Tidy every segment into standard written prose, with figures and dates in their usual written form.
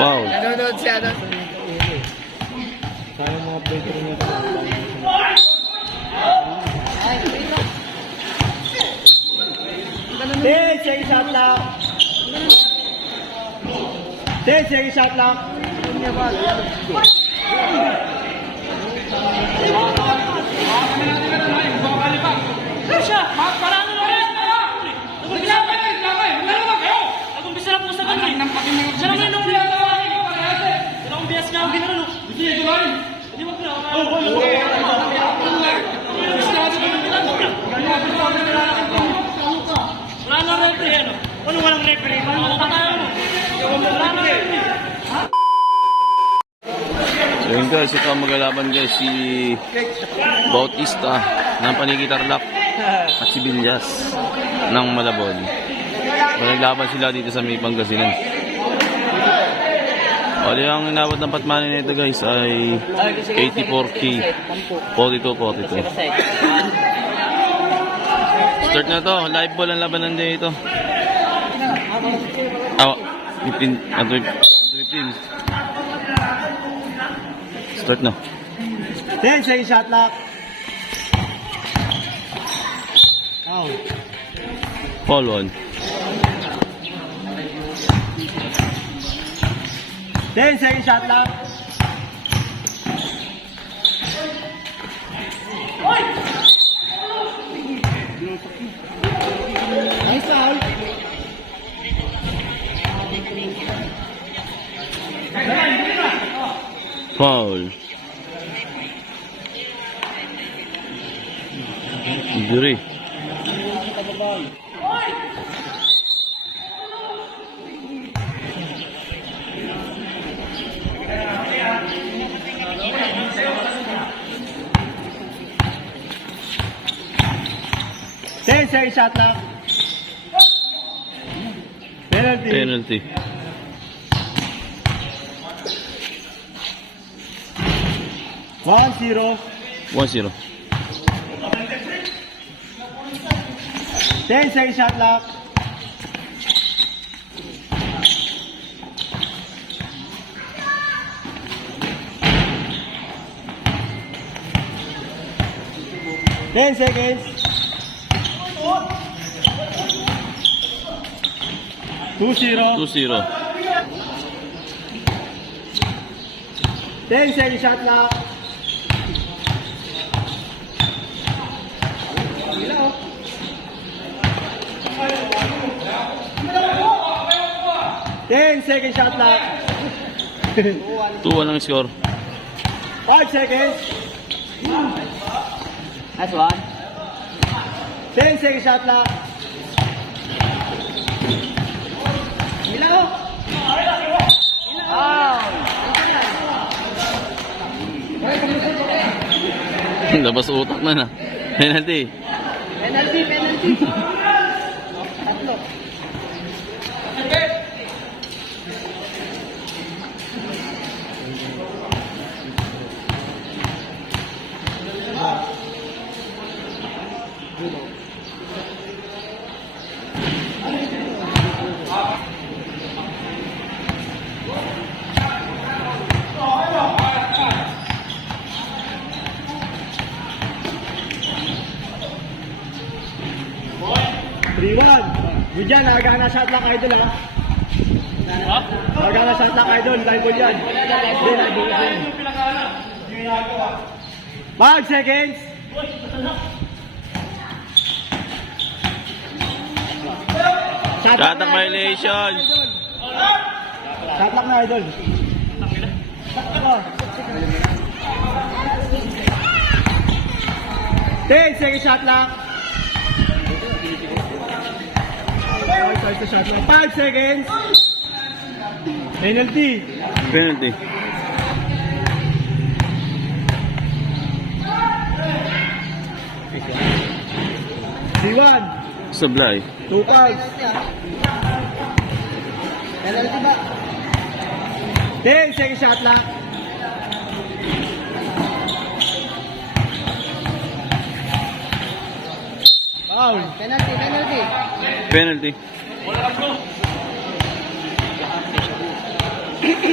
Wow. Nanonood siya na. Kaya mga update rin nito. Ay, wait lang. Sige, shot lang. Sige, shot lang. So yun guys, ito ang maglalaban guys, si Bautista ng Panigitarlac at si Villas ng Malabon. So naglaban sila dito sa may Pangasinan. Bali ang inabot ng patmani nito guys ay 84K 42-42. Start na to, live ball ang labanan dito. Ah, 15. Start na. Sige, shot lang. Fall on. Sige, shot lang. Nice foul. Foul. Injury. Sige, shot lang. Penalty. One zero. 1-0. Sige, shot lang. Ten seconds. 2-0. 2-0. 10 seconds shot lang. Ten seconds shot lang. 2-1 ang score. 5 seconds. That's one. 10 seconds shot lang. Labas utak na. Penalty. Penalty. Tatlo. Diyan, nagana shot lang idol ha. Nagana shot lang idol, live ball yan. 5 seconds. Shot ang violation. Shot lang na idol. 10 seconds shot lang. 5 seconds. Penalty. Penalty. D1. Sablay. 2 points. Penalty ba? 10 seconds shot lang. Foul. Penalty. Penalty. So,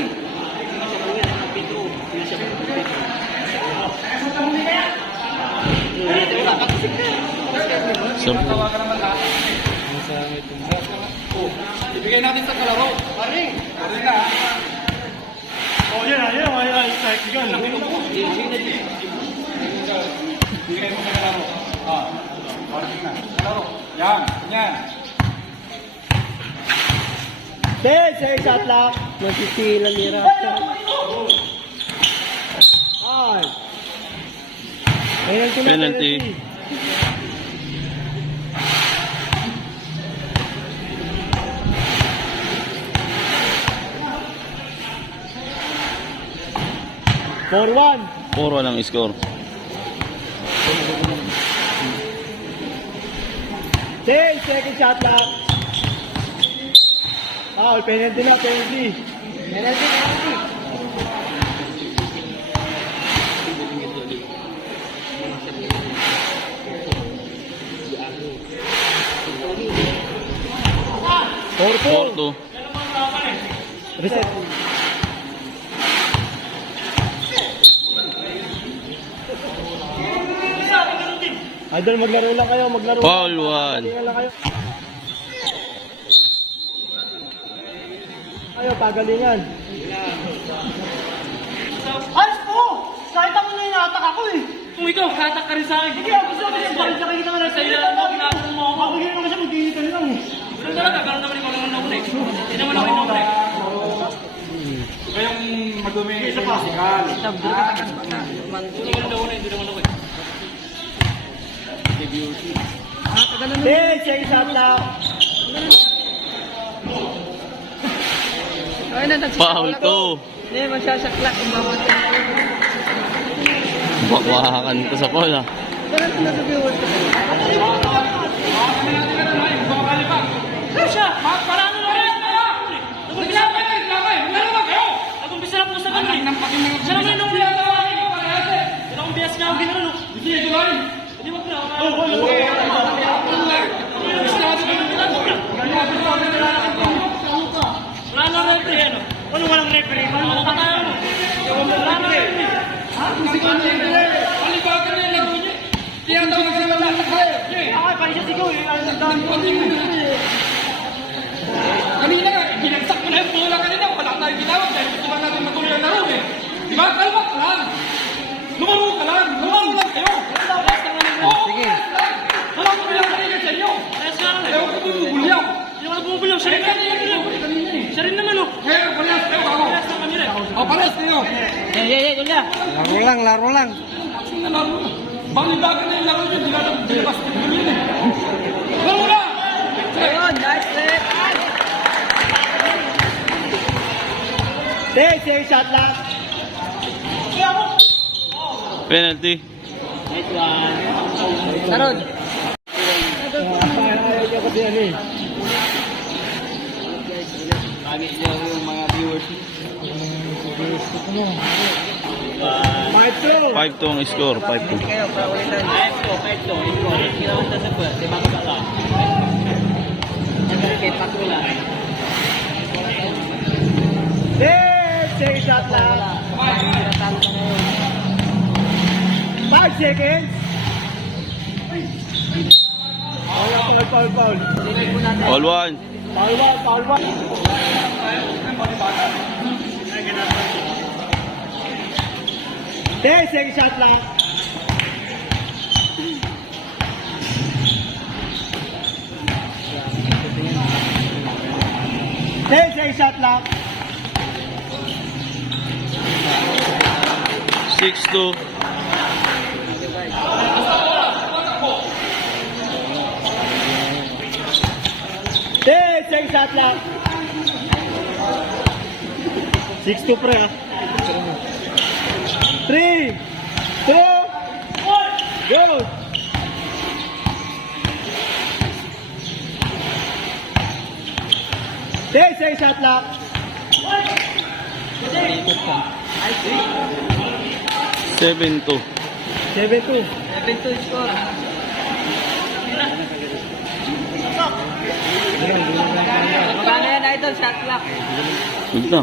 Ibigay natin sa kalaro. Paring. Paring na. Oh, yan. Strike gun. Ibigay mo sa kalaro. Paring na. Kalaro. Yan. Yan. Say shot lang. Masisilan nira. Ay. penalty. For 1. 4 lang score. Say, second shot lang. Foul, penalty na, penalty. Penalty. For 4-2. Reset. Idol, maglaro lang kayo, maglaro. Foul 1. Tingnan lang kayo. Ayo, pagalingan. Alis po! Kahit ako na inatak ako eh. Kung ikaw, hatak ka rin sa akin. Hindi ako gusto ko sa bakit siya kita na sa ilan. Ginagawa mo ako. Ako hindi naman siya magkikita lang eh. Pero talaga, gano'n naman ikaw naman naman eh. Hindi naman ako naman eh. Kayong madumi sa pasikal. Hindi naman ako eh, hindi naman ako eh. Hey, second shot lang. Ay na, nagsisakla Foul ko. 2. Hindi, magsasakla kung mamatay. Bakwakan ko sa pole ah. Ganun na nag-viewers ko. Ano siya? Para ano na rin? Nag-umpisa na kayo! Magkano ba kayo? Nag-umpisa na po sa kanila. Siya naman yung nung sa akin. Ilang bias nga ako ginano. Hindi ito lang. Hindi mo pala. Wala na referee ano? Ano walang referee? Ano ka tayo mo? Wala na referee. Palibagan na yung laro niya. Tinatawag sila ng lahat. Ay, pa siya sigaw eh. Ay, nagdaan ko. Kanina nga, binagsak mo na yung bola kanina. Wala tayong ginawag dahil gusto lang natin matuloy ang laro eh. Di ba? Kalma ka lang. Lumaro ka lang. Lumaro lang kayo. Sige. Lumaro ka lang kanina sa inyo. Ewan ko bumubulyaw. Hindi ko na bumubulyaw. Siya rin kanina. Siya rin naman oh. Kaya parehas kayo ako. Parehas naman nila eh. Parehas kayo. Julia. Laro lang. Action na laro na. Balibagan na yung laro nyo. Di na lang basketball yun eh. Laro na! Ayun, nice play. Hey, second shot lang. Penalty. Nice one. Taron. Ayaw niya kasi yan eh. Bagay niyo yung mga viewers. 5-2. 5-2 ang score. 5-2. Kayo, para ulitan. 5-2. Ginawa sa sabot. Di ba ka lang? Nagkakit patula. Hey, second shot lang. Talo ka ngayon. 5 seconds. Foul. Tingnan po natin. All 1. Foul 1. Hey, second shot lang. Hey, second shot lang. 6-2. Hey, second shot lang. 6-2 pre ah. 3, 2, 1, go! Hey, second shot lang. 7-2. 7-2. 7-2 score. Magkano yan, idol? Shot clock. Good na.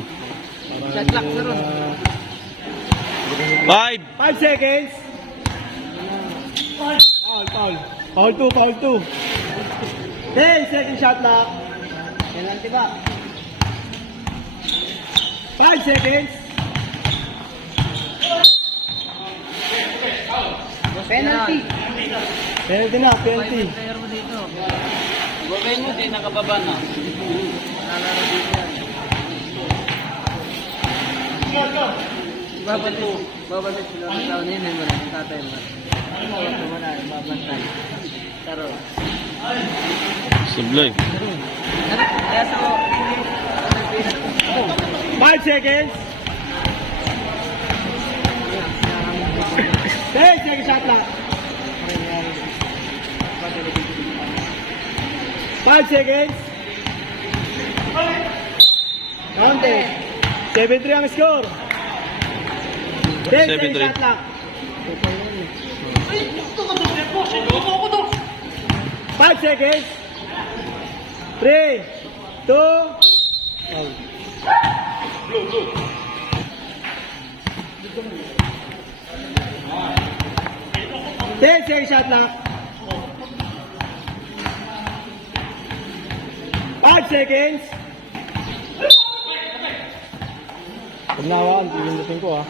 Shot clock na ron. 5. 5 seconds. Foul. Foul 2. 10 second shot clock. Penalty ba? 5 seconds. Penalty. Penalty na, penalty. Player mo dito. Gawin mo, di nakababa na. Nalalaro dito yan. Babalik sila ng taon yun, yung maraming tatay mo. Ito mo na, babantay. Taro. Sablay. Kaya sa ko, 5 seconds. 10 second shot clock. 5 seconds. Counted. 7-3 ang score. 10 second 7-3. shot clock. 5 seconds. 3, 2, foul. Ten second shot clock. 5 seconds. Pag nawakan, pindutin ko ah.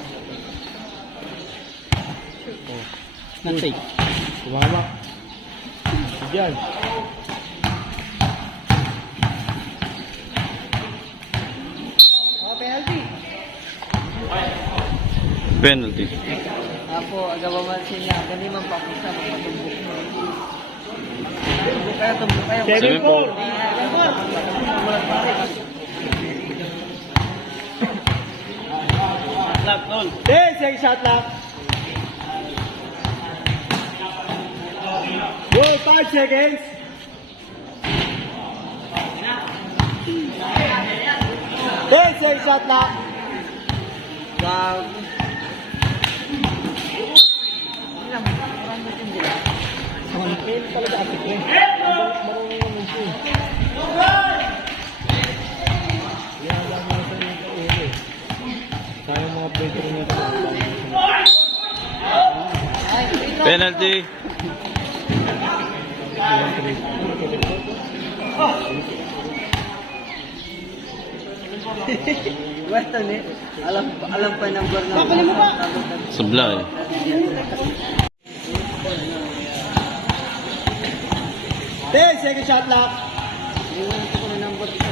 Nag-take. Tumama. Diyan. Penalty. Penalty. Apo, agawa man siya, gani man pa kung saan magpatumbok mo. Tumbok kayo. 7-4. Lock, tol. 10 second shot clock. Good, 5 seconds. 10 second shot clock. Gag. Talaga atik eh. Marunong naman siya. Iyaga mo sa yung kauli eh. Sayang mga veteran niya ito. Penalty. Western eh. Alam pa yung number na. Bakali mo ba? Sablay. Ten second shot clock. Iwan ko na number dito.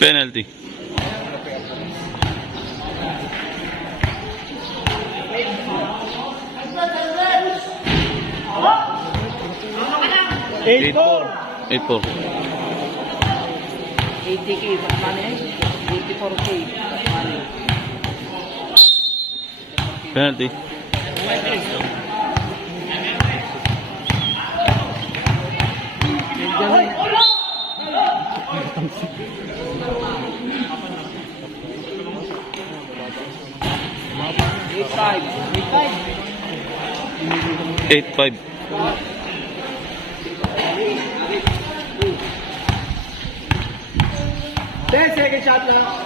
Penalty. Eight four. 8-4. 80K, paano yan? 84K, paano yan? Penalty. Eight 8-5. Ten second shot clock.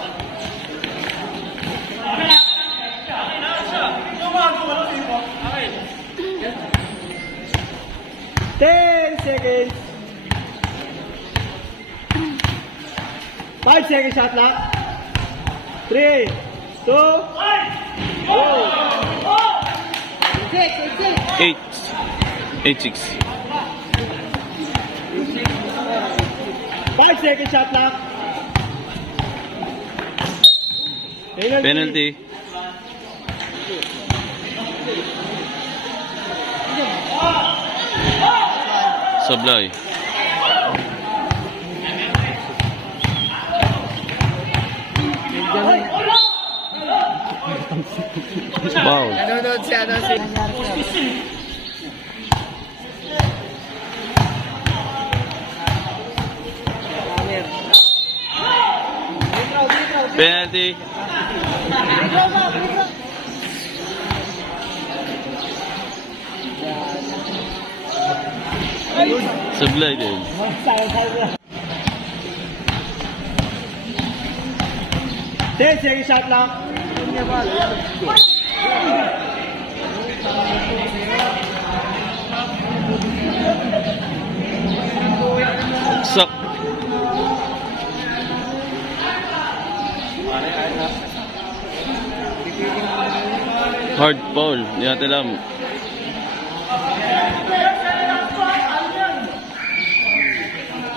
Ten seconds. 5 second shot clock. 3, 2, go. 8. 8-6. 5 second shot clock. Penalty. Sablay. Foul. Nanonood siya, ano siya. Penalty. Sablay din. Sige, shot lang. Sak. Hard foul. Hindi natin alam.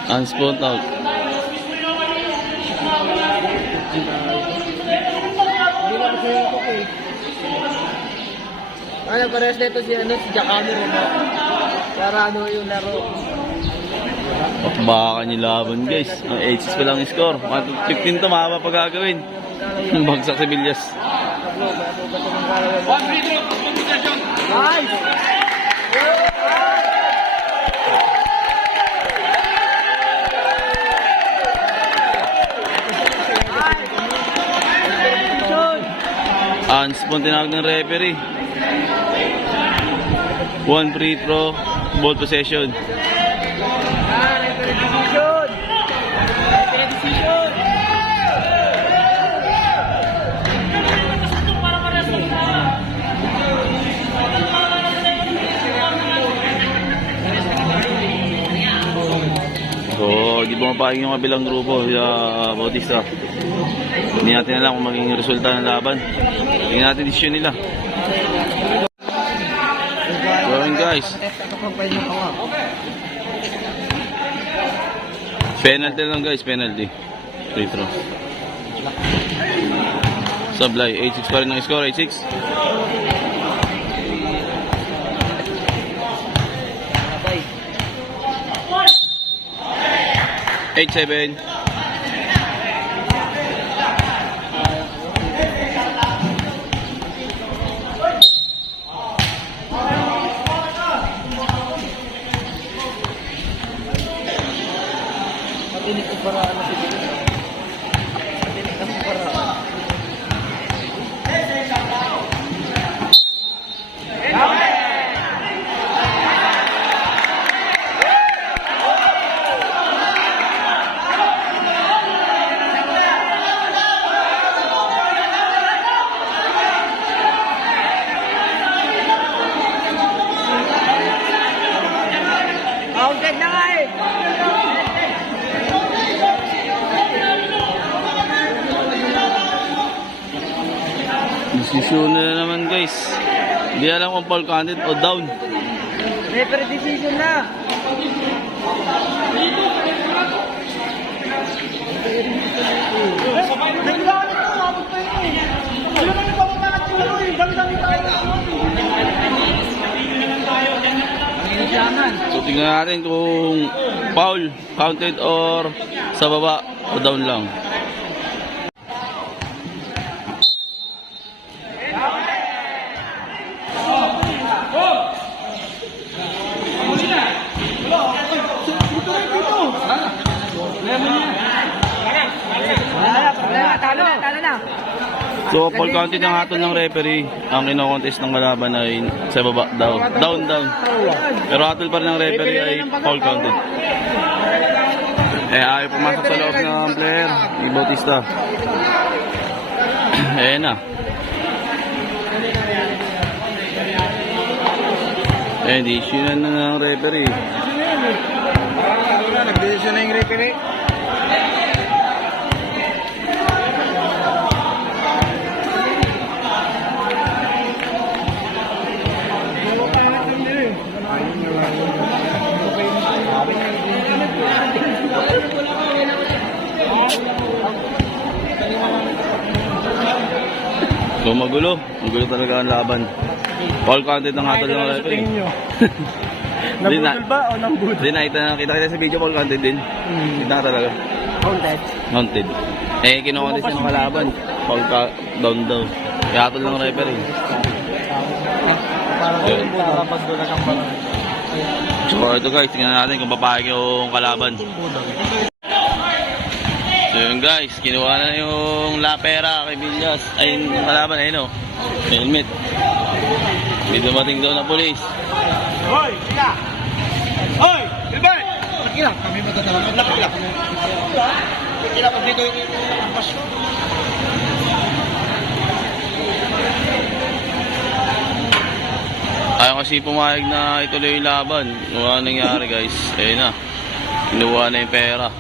Unspot out. Ano, parehas dito si Jacamo Roma. Para ano yung laro. Baka nilaban guys. 8-6 pa lang yung score. 15 to mahaba pa gagawin. Bagsak si Villas. One free throw, possession. Nice! Unspot tinawag ng referee. 1 free throw, ball possession. So, di bumapayag yung kabilang grupo sa Bautista. Hindi natin alam kung maging resulta ng laban. Tingnan natin decision nila. So yun guys, penalty lang guys, penalty. Free throw. Sablay, 8-6 pa rin ang score, 8-6. Eight, 7. Matinik ko para ano si Billy. Matinik kasi para. Counted na nga eh! Decision na naman guys. Hindi alam kung foul content o down. Referee decision na! So tingnan natin kung foul, counted or sa baba o down lang. Talo na! So foul counted ng hatol ng referee. Ang ino-contest ng kalaban ay sa baba, down. Pero hatol pa rin ng referee ay foul counted. Ayaw pumasok sa loob ng player ni Bautista. Ayan na. Decision na ng referee. Nag-decision na yung referee. So magulo talaga ang laban. Foul counted ng hatol ng referee. Nabudol ba o nambudol? Hindi nakita kita sa video, foul counted din. Kita talaga. Counted. Kino-contest ng kalaban. Foul down daw. Kaya hatol ng referee. So ito guys, tingnan natin kung papayag yung kalaban. So yun guys, kinuha na yung lapera kay Villas. Ay, yung kalaban, ayun o. Helmet. May dumating daw na polis. Hoy! Hoy! Bilbay! Sige lang, kami magdadala. Sige lang. Sige lang, pag dito yung pasyo. Ayaw kasi pumayag na ituloy yung laban. Ano nangyari guys? Ayun na. Kinuha na yung pera.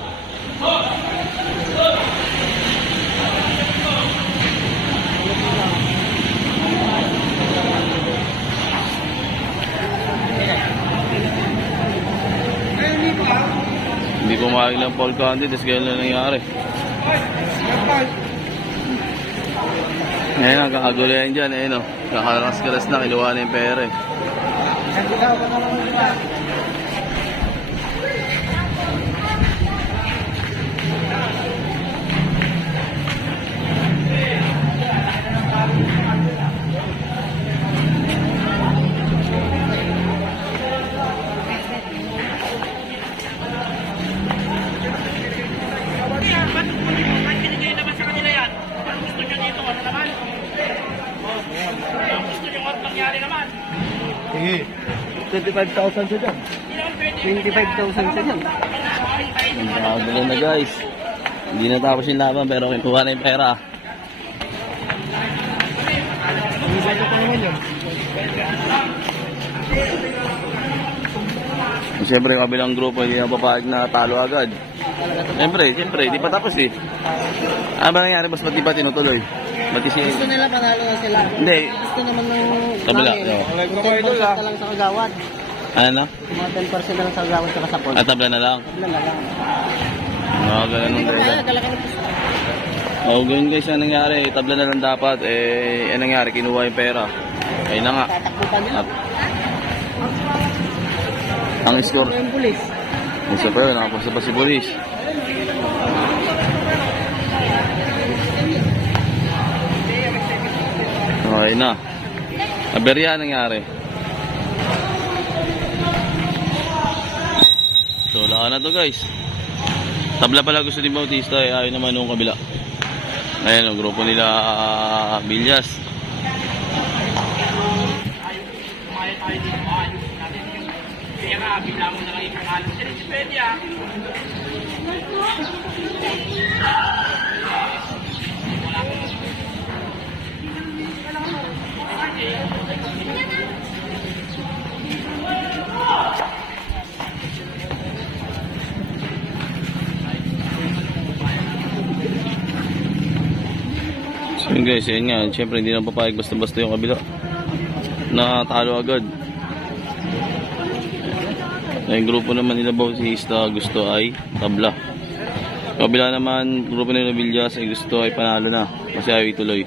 Hindi pumayag ng Paul Candy. Tapos ganyan na nangyari. Ayun na, kakagulo yan dyan. Ayun o. Kakaras-karas na. Kinuha na yung pera eh. Binigay naman sa kanila yan. Ang gusto nyo dito, ano naman? Ang gusto nyo mangyari naman. Sige. 25,000 siya dyan. 25,000 siya dyan. Nakagulo na guys. Hindi natapos yung laban pero kinuha na yung pera. Siyempre yung kabilang grupo hindi na papayag na talo agad. Siyempre, di pa tapos eh. Ano ba nangyari? Ba't di pa tinutuloy? Ba't si... Gusto nila panalo na sila. Hindi. Gusto naman ng Kabila, mangin. no. 10% lang sa kagawad. Ano na? Mga 10% na lang sa kagawad sa kasapon. At tabla na lang. Tabla na lang. Ganun tayo. Oo, ganun guys, ang nangyari. Tabla na lang dapat. Anong nangyari? Kinuha yung pera. Ayun na nga. Tatakbo pa nila. Ang score. Yung pulis. Isa pa yun, nakapasa pa si Boris. Okay na. Aberya nangyari. So, wala na to guys. Tabla pala gusto ni Bautista eh. Ayaw naman nung kabila. Ayan, ang grupo nila Villas. Kumaya tayo dito, maayos natin yung pera, bilang mo na lang ipanalo. Hindi pwede ah. So yun guys, yun nga. Siyempre hindi na papayag basta-basta yung kabila. Natalo agad. Yung grupo naman nila Bautista gusto ay tabla. Kabila naman grupo nila Villas ay gusto ay panalo na kasi ayaw ituloy.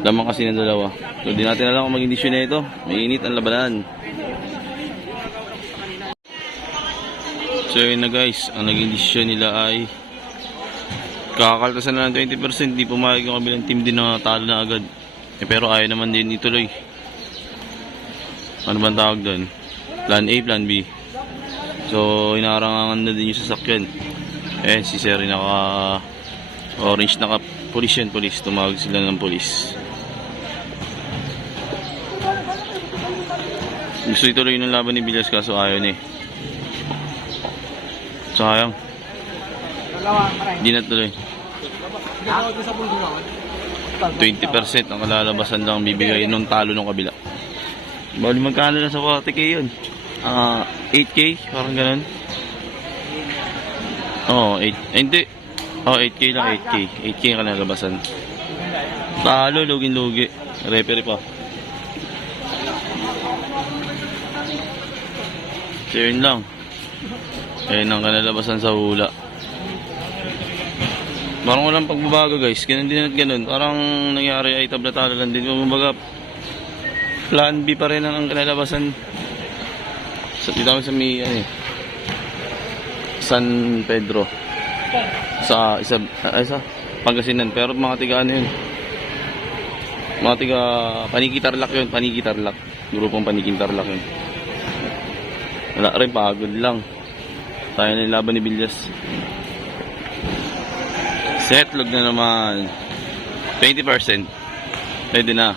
Lamang kasi ng dalawa. So di natin alam kung maging desisyon na ito. Mainit ang labanan. So yun na guys, ang naging desisyon nila ay kakakaltasan na ng 20%. Di pumayag yung kabilang team din na talo na agad. Pero ayaw naman din ituloy. Ano bang tawag doon? Plan A, Plan B. So, inarangangan na din yung sasakyan. Eh, si Seri naka orange, naka police yan, police. Tumawag sila ng police. Gusto ituloy ng laban ni Villas kaso ayaw na eh. Sayang. Hindi na tuloy. 20% ang kalalabasan lang bibigay nung talo ng kabila. Bali magkano lang sa 40k yun? 8k? Parang ganun. Oo, 8. Hindi. 8k lang, 8k. 8k ang kalalabasan. Talo, lugin-lugi. Referee pa. So yun lang. Ayun ang kalalabasan sa hula. Parang walang pagbabago guys. Ganun din at ganun. Parang nangyari ay tabla-talo lang din. Kumbaga, Plan B pa rin ang kalalabasan. Dito kami sa may San Pedro. Sa Pangasinan. Pero mga tiga ano yun. Mga tiga Panikitarlak yun. Panikitarlak. Grupong Panikitarlak yun. Wala rin, pagod lang. Tayo na yung laban ni Villas. Setlog na naman. 20%. Pwede na.